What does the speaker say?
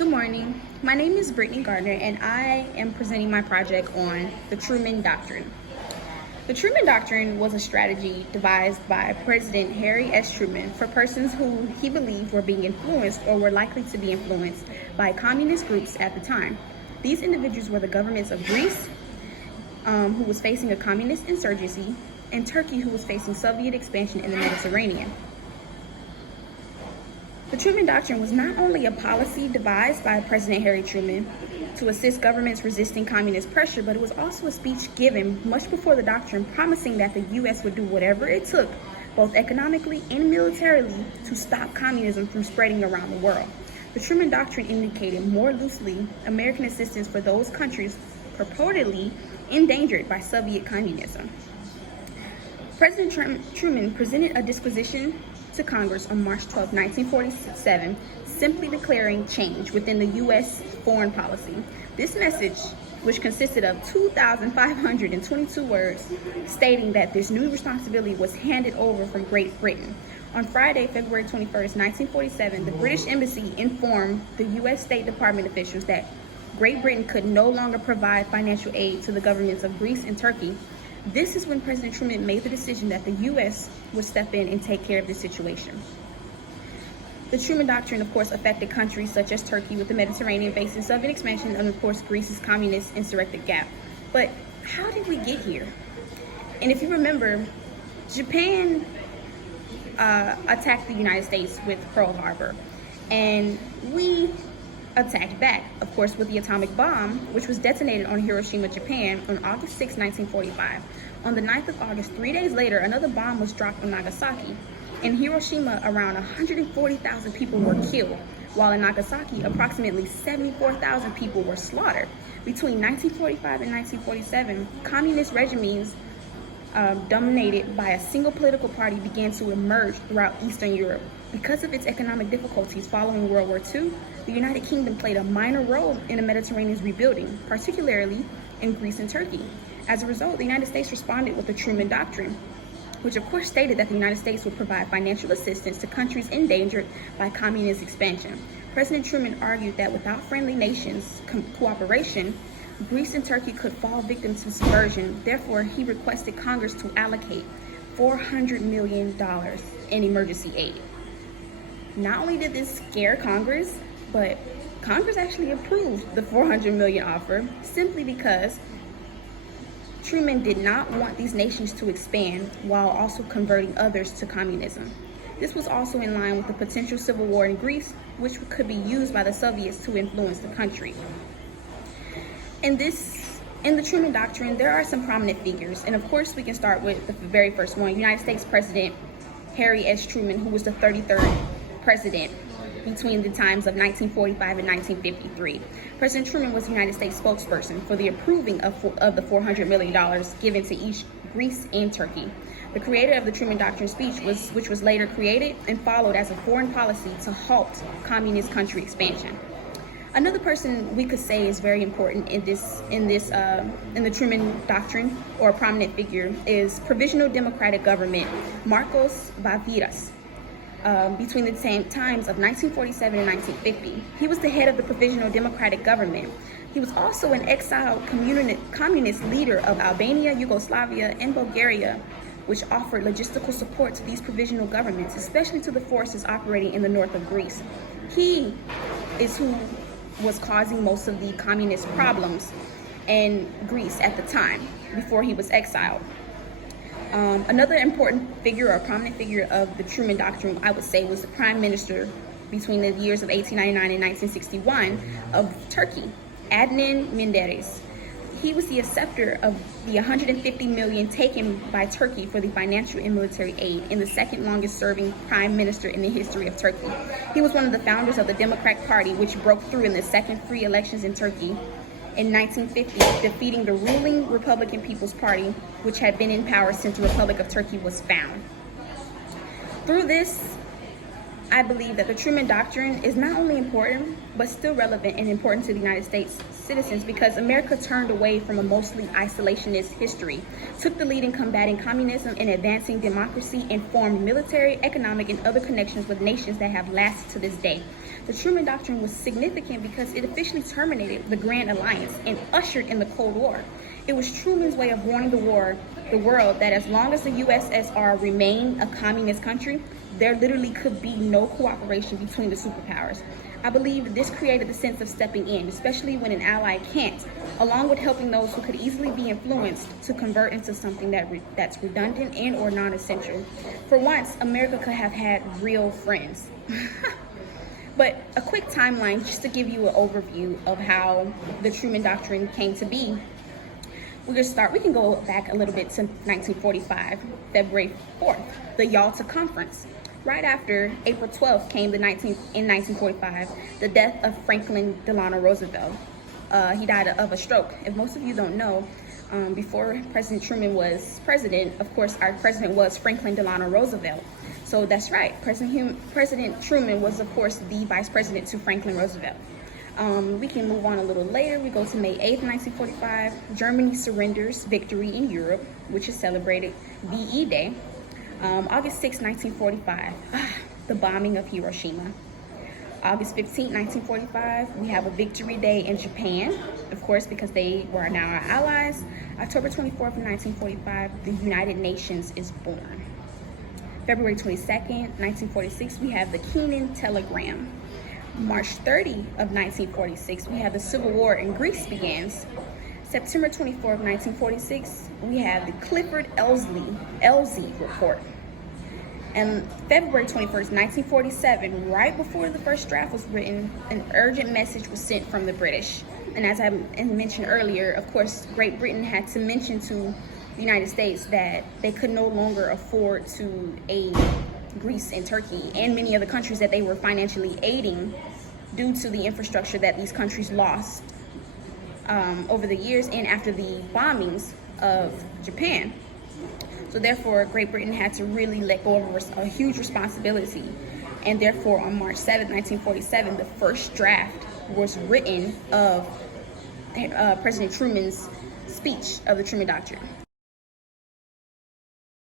Good morning. My name is Brittany Gardner, and I am presenting my project on the Truman Doctrine. The Truman Doctrine was a strategy devised by President Harry Truman for persons who he believed were being influenced or were likely to be influenced by communist groups at the time. These individuals were the governments of Greece, who was facing a communist insurgency, and Turkey, who was facing Soviet expansion in the Mediterranean. The Truman Doctrine was not only a policy devised by President Harry Truman to assist governments resisting communist pressure, but it was also a speech given much before the doctrine, promising that the U.S. would do whatever it took, both economically and militarily, to stop communism from spreading around the world. The Truman Doctrine indicated more loosely American assistance for those countries purportedly endangered by Soviet communism. President Truman presented a disposition to Congress on March 12, 1947, simply declaring change within the U.S. foreign policy. This message, which consisted of 2,522 words, stating that this new responsibility was handed over from Great Britain. On Friday, February 21, 1947, the British Embassy informed the U.S. State Department officials that Great Britain could no longer provide financial aid to the governments of Greece and Turkey. This is when President Truman made the decision that the U.S. would step in and take care of the situation. The Truman Doctrine, of course, affected countries such as Turkey with the Mediterranean facing Soviet expansion, and of course Greece's communist insurrected gap. But how did we get here? And if you remember, Japan attacked the United States with Pearl Harbor, and we attacked back, of course, with the atomic bomb, which was detonated on Hiroshima, Japan on August 6, 1945. On the 9th of August, 3 days later, another bomb was dropped on Nagasaki. In Hiroshima, around 140,000 people were killed, while in Nagasaki, approximately 74,000 people were slaughtered. Between 1945 and 1947, communist regimes dominated by a single political party began to emerge throughout Eastern Europe. Because of its economic difficulties following World War II, the United Kingdom played a minor role in the Mediterranean's rebuilding, particularly in Greece and Turkey. As a result, the United States responded with the Truman Doctrine, which of course stated that the United States would provide financial assistance to countries endangered by communist expansion. President Truman argued that without friendly nations' cooperation, Greece and Turkey could fall victim to subversion. Therefore, he requested Congress to allocate $400 million in emergency aid. Not only did this scare Congress, but Congress actually approved the $400 million offer simply because Truman did not want these nations to expand while also converting others to communism. This was also in line with the potential civil war in Greece, which could be used by the Soviets to influence the country. In the Truman Doctrine, there are some prominent figures, and of course we can start with the very first one, United States President Harry Truman, who was the 33rd president between the times of 1945 and 1953. President Truman was the United States spokesperson for the approving of the $400 million given to each Greece and Turkey. The creator of the Truman Doctrine speech, which was later created and followed as a foreign policy to halt communist country expansion. Another person we could say is very important in the Truman Doctrine, or a prominent figure, is Provisional Democratic Government Marcos Vargas. Between the same times of 1947 and 1950. He was the head of the Provisional Democratic Government. He was also an exiled communist leader of Albania, Yugoslavia, and Bulgaria, which offered logistical support to these provisional governments, especially to the forces operating in the north of Greece. He is who was causing most of the communist problems in Greece at the time, before he was exiled. Another important figure, or prominent figure of the Truman Doctrine, I would say, was the Prime Minister between the years of 1899 and 1961 of Turkey, Adnan Menderes. He was the acceptor of the $150 million taken by Turkey for the financial and military aid, and the second longest serving prime minister in the history of Turkey. He was one of the founders of the Democratic Party, which broke through in the second free elections in Turkey in 1950, defeating the ruling Republican People's Party, which had been in power since the Republic of Turkey was found. Through this, I believe that the Truman Doctrine is not only important, but still relevant and important to the United States citizens, because America turned away from a mostly isolationist history, took the lead in combating communism and advancing democracy, and formed military, economic, and other connections with nations that have lasted to this day. The Truman Doctrine was significant because it officially terminated the Grand Alliance and ushered in the Cold War. It was Truman's way of warning the world that as long as the USSR remained a communist country, there literally could be no cooperation between the superpowers. I believe this created the sense of stepping in, especially when an ally can't, along with helping those who could easily be influenced to convert into something that's redundant and or non-essential. For once, America could have had real friends. But a quick timeline just to give you an overview of how the Truman Doctrine came to be. We can go back a little bit to 1945, February 4th, the Yalta Conference. Right after April 12th came in 1945, the death of Franklin Delano Roosevelt. He died of a stroke. If most of you don't know, before President Truman was president, of course, our president was Franklin Delano Roosevelt. So that's right, President Truman was, of course, the vice president to Franklin Roosevelt. We can move on a little later. We go to May 8th, 1945. Germany surrenders victory in Europe, which is celebrated VE Day. August 6, 1945, the bombing of Hiroshima. August 15, 1945, we have a victory day in Japan, of course, because they were now our allies. October 24th, 1945, the United Nations is born. February 22nd, 1946, we have the Kenan Telegram. March 30 of 1946, we have the Civil War in Greece begins. September 24th, 1946, we have the Clifford Elsie Report. And February 21st, 1947, right before the first draft was written, an urgent message was sent from the British. And as I mentioned earlier, of course, Great Britain had to mention to the United States that they could no longer afford to aid Greece and Turkey and many other countries that they were financially aiding due to the infrastructure that these countries lost over the years and after the bombings of Japan. So therefore, Great Britain had to really let go of a huge responsibility. And therefore, on March 7th, 1947, the first draft was written of President Truman's speech of the Truman Doctrine.